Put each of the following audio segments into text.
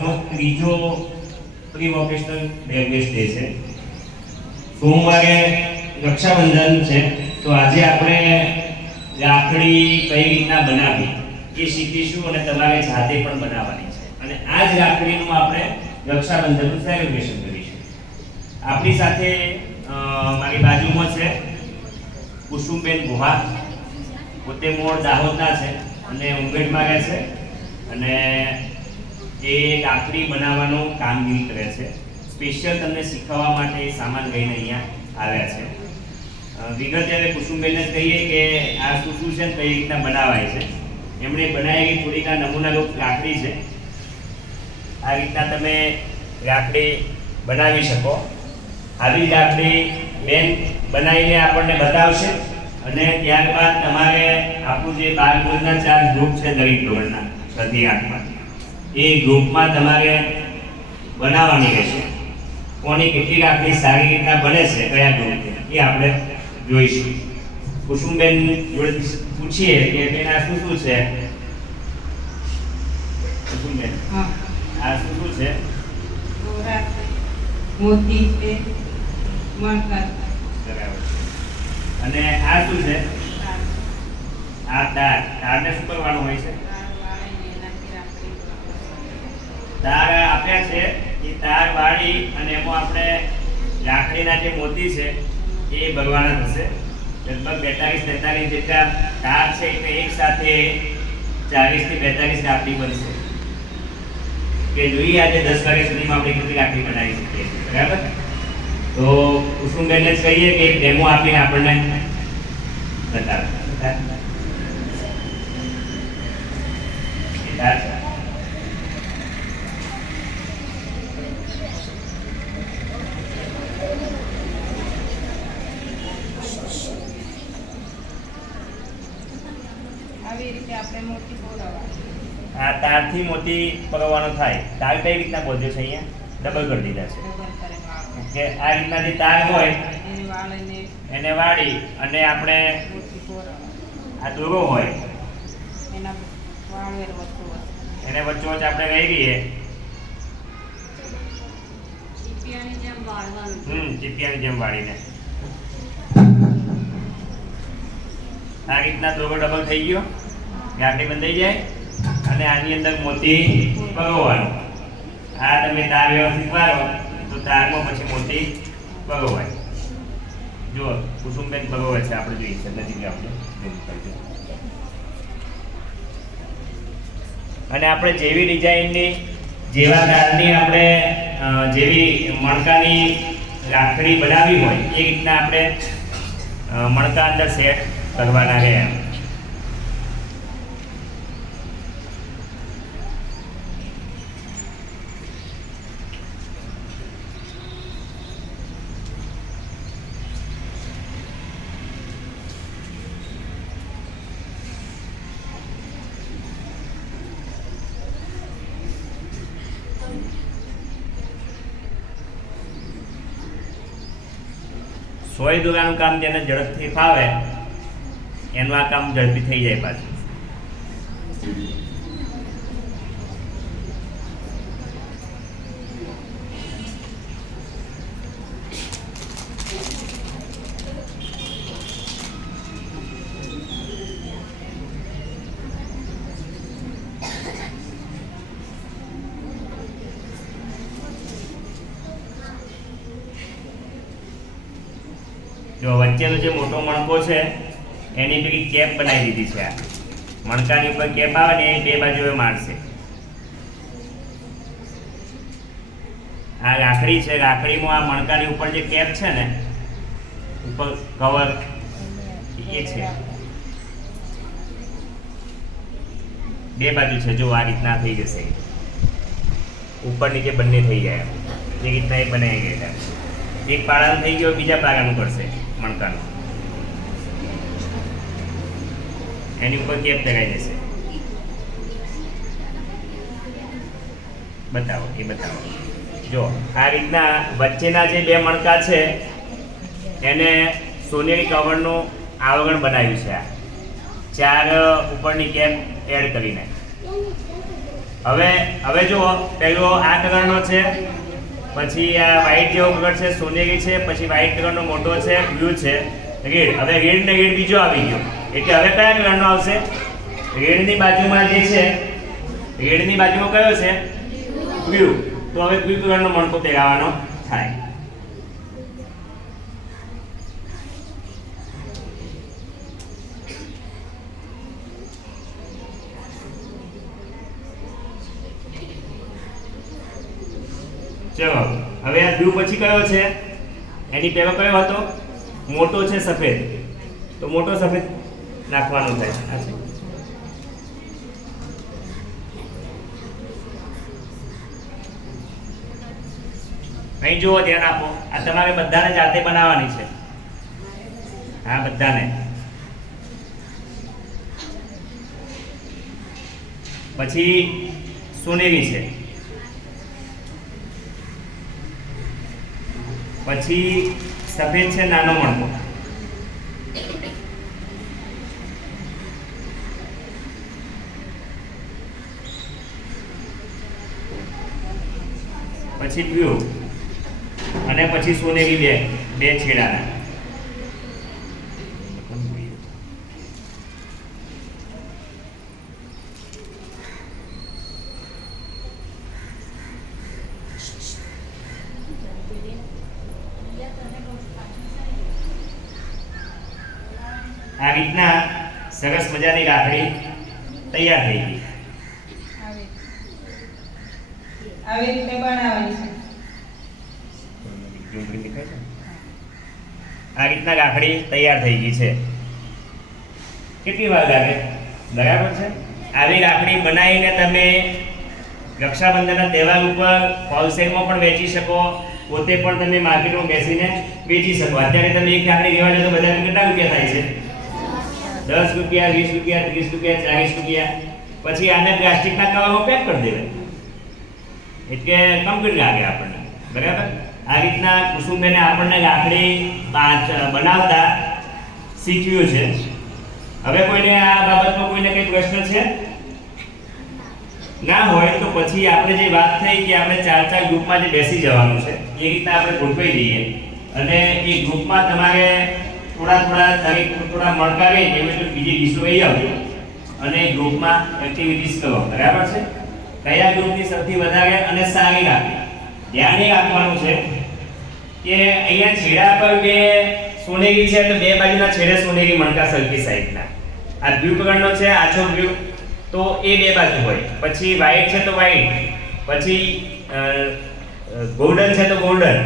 વર્ષનો ત્રીજો pre vocational baggage day છે. સોમવારે રક્ષાબંધન છે. તો આજે આપણે રાખડી કઈ રીતના બનાવવી એ શીખીશું અને તમારે જાતે પણ બનાવવાની છે. અને આ જ રાખડીનું આપણે રક્ષાબંધનનું સેલિબ્રેશન કરીશું. આપણી સાથે મારી બાજુમાં છે કુસુમબેન ગુહા. પોતે મૂળ દાહોદના છે અને ઉંબેઠમાં રહે છે. અને એ લાકડી બનાવવાનું કામગીરી કરે છે. સ્પેશિયલ તમને શીખવવા માટે સામાન લઈને અહીંયા આવ્યા છે. વિગત જ્યારે કુસુમબેનને જ કહીએ કે આ શું શું છે કઈ રીતના બનાવાય છે, એમણે બનાવેલી થોડીક આ નમૂના રૂપ રાખડી છે. આ રીતના તમે રાખડી બનાવી શકો. આવી લાકડી બેન બનાવીને આપણને બતાવશે અને ત્યારબાદ તમારે આપણું જે બાર ગ્રુપના ચાર ગ્રુપ છે, દરેક ધોરણના છથી આઠમાં. એ ગ્રુપમાં તમારે બનાવવાની રહેશે. કોની કેટલી રાખડી સારી રીતના બને છે કયા ગ્રુપથી એ આપણે જોઈશું. કુસુમબેન જોડે પૂછીએ કે બેન આ શું શું છે? કુસુમબેન હા. આ શું શું છે? મોતી છે અને આ શું છે? આ તાર. તારને શું કરવાનું હોય છે? તાર આપ્યા છે, એ તાર વાળી અને એમાં આપણે લાકડીના જે મોતી છે, એ ભરવાના થશે. લગભગ બેતાલીસ તેતાલીસ જેટલા તાર છે એટલે એક સાથે ચાલીસથી બેતાલીસ લાકડી બનશે. કે જોઈએ આજે દસ વાગ્યા સુધીમાં આપણે કેટલી લાકડી બનાવી શકીએ બરાબર? તો કુસુમબેનને જ કહીએ કે ડેમો આપીને આપણને બતાવે. બતાવે. એ તાર છે. આવી રીતે આપણે મોતી બોલાવવાની આ તારથી મોતી પકવવાનો થાય. તાર કઈ રીતના બોલ્યો છે અહીંયા? ડબલ કરી દીધા છે. કે આ રીતના જે તાર હોય એને વાળી અને આપણે આ દોરો હોય એને વચ્ચો વચ્ચે આપણે રહી ગઈએ. હમ ચીપિયાની જેમ વાળીને. આ રીતના દોરો ડબલ થઈ ગયો. ગાંઠી બંધાઈ જાય અને આની અંદર મોતી પગવવાનો આ તમે તાર વ્યવસ્થિત વાળો, તો તારમાં પછી મોતી પગવાય જુઓ, કુસુમબેન પગવે છે, આપણે જોઈએ છે, નજીક આપણે અને આપણે જેવી ડિઝાઇનની, જેવા દારની આપણે જેવી મણકાની રાખડી બનાવી હોય, એ રીતના આપણે મણકા અંદર સેટ કરવાના રહે એમ સોય દુરાનું કામ જેને ઝડપથી ફાવે એનું આ કામ ઝડપી થઈ જાય પાછું. જો વચ્ચેનો જે મોટો મણકો છે, એની પેલી કેપ બનાવી દીધી છે આ. મણકાની ઉપર કેપ આવે ને એ બે બાજુ એ મારશે. આ રાખડી છે, રાખડીમાં આ મણકાની ઉપર જે કેપ છે ને, ઉપર કવર એ છે. બે બાજુ છે, જો આ રીતના થઈ જશે. ઉપર નીચે બંને થઈ જાય. એ રીતના એ બનાવી ગયા એક પાડાનું થઈ ગયો, બીજા પાડાનું કરશે. મણકાનું એની ઉપર કેપ લગાવી જશે? બતાવો, એ બતાવો. જો, આ રીતના વચ્ચેના જે બે મણકા છે, એને સોનેરી કવરનું આવરણ બનાવ્યું છે આ. ચાર ઉપરની કેપ એડ કરીને. હવે હવે જુઓ, પહેલો આ કલરનો છે પછી આ વ્હાઇટ જેવો કલર છે, સોનેરી છે, પછી વ્હાઇટ કલરનો મોટો છે બ્લુ છે. રેડ હવે રેડ ને રેડ બીજો આવી ગયો. એટલે હવે કયા કલરનો આવશે? રેડની બાજુમાં જે છે રેડની બાજુમાં કયો છે? બ્લુ તો હવે બ્લુ કલરનો મણકો પહેરાવાનો થાય. ચલો, હવે આ બ્લુ પછી કયો છે? એની પહેલો કયો હતો? મોટો છે સફેદ. તો મોટો સફેદ નાખવાનો થાય. અહીં જુઓ, ધ્યાન આપો. આ તમારે બધાને જાતે બનાવવાની છે. હા, બધાને. પછી સોનેરી છે. પછી સફેદ છે નાનો મણકો પછી બ્લુ. અને પછી સોનેરી બે બે છેડાના આ રીતના સરસ મજાની રાખડી તૈયાર થઈ ગઈ. આવી આવી રીતે બનાવવાની છે. આ રીતના રાખડી તૈયાર થઈ ગઈ છે. કેટલી વાર લાગે? બરાબર છે? આવી રાખડી બનાવીને તમે રક્ષાબંધનના તહેવાર ઉપર હોલસેલમાં પણ વેચી શકો પોતે પણ તમે માર્કેટમાં બેસીને વેચી શકો. અત્યારે તમે એક રાખડી લેવા જાઓ તો બધાને કેટલા રૂપિયા થાય છે? દસ રૂપિયા, વીસ રૂપિયા, ત્રીસ રૂપિયા, ચાલીસ રૂપિયા. પછી આને પ્લાસ્ટિકના કવરમાં પેક કરી દેવાય. એટલે કમ્પ્લીટ લાગે આપણને. બરાબર? આ રીતના કુસુમબેને આપણને રાખડી બનાવતા શીખવ્યું છે. હવે કોઈને આ બાબતમાં કોઈને કંઈ પ્રશ્ન છે? ના હોય તો પછી આપણે જે વાત થઈ કે આપણે ચાર ચાર ગ્રુપમાં જે બેસી જવાનું છે, એ રીતના આપણે ગોઠવાઈ દઈએ. અને એ ગ્રુપમાં તમારે થોડા થોડા દરેક થોડા મળતા રહે એવી રીતે બીજી ડિશો લઈ આવજો. અને ગ્રુપમાં એક્ટિવિટીઝ કરો. બરાબર છે? કયા ગ્રુપની સૌથી વધારે અને સારી રાખી? ધ્યાન એ રાખવાનું છે કે અહીંયા છેડા પર બે સોનેરી છે તો બે બાજુના છેડે સોનેરી મણકા સરખી સાઈડના આ બ્લુ કલરનો છે આછો બ્લુ તો એ બે બાજુ હોય. પછી વ્હાઈટ છે તો વ્હાઈટ પછી ગોલ્ડન છે તો ગોલ્ડન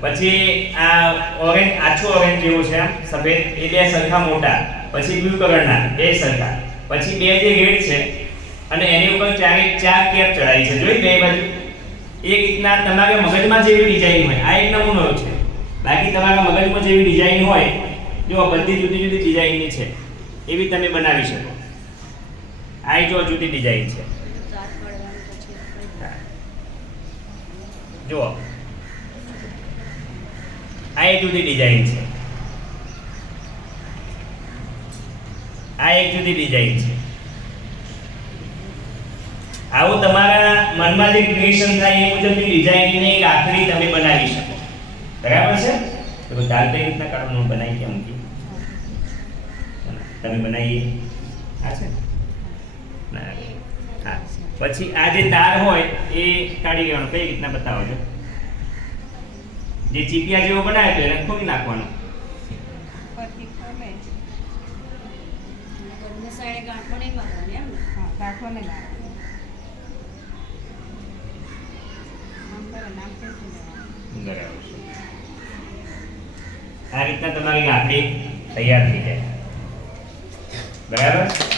પછી આ ઓરેન્જ આછો ઓરેન્જ જેવું છે આમ સફેદ એ બે સરખા મોટા. પછી બ્લુ કલરના બે સરખા. પછી બે જે રેડ છે અને એની ઉપર ચારે ચાર કેપ ચડાવી છે. જોઈ બે બાજુ? એક રીતના તમારા મગજમાં જેવી ડિઝાઇન હોય. આ એક નમૂનો છે. બાકી તમારા મગજમાં જેવી ડિઝાઇન હોય જો બધી જુદી જુદી ડિઝાઇનની છે એવી તમે બનાવી શકો. આ જો જુદી ડિઝાઇન છે. જુઓ. આ એક જુદી ડિઝાઇન છે. આ એક જુદી ડિઝાઇન છે. આવું તમારા મનમાં જે ક્રિએશન થાય એ મુજબની ડિઝાઇનની રાખડી તમે બનાવી શકો. બરાબર છે? તો દાલ કઈ રીતના કાઢવાનું બનાવી કે મૂકી. તમે બનાવી આ છે ના. હા. પછી આ જે તાર હોય એ કાઢી લેવાનું. કઈ રીતના બતાવો છો? જે ચીપિયા જેવો બનાવ્યો તો એને ખોલી નાખવાનો. આ રીતના તમારી લાકડી તૈયાર થઈ જાય. બરાબર?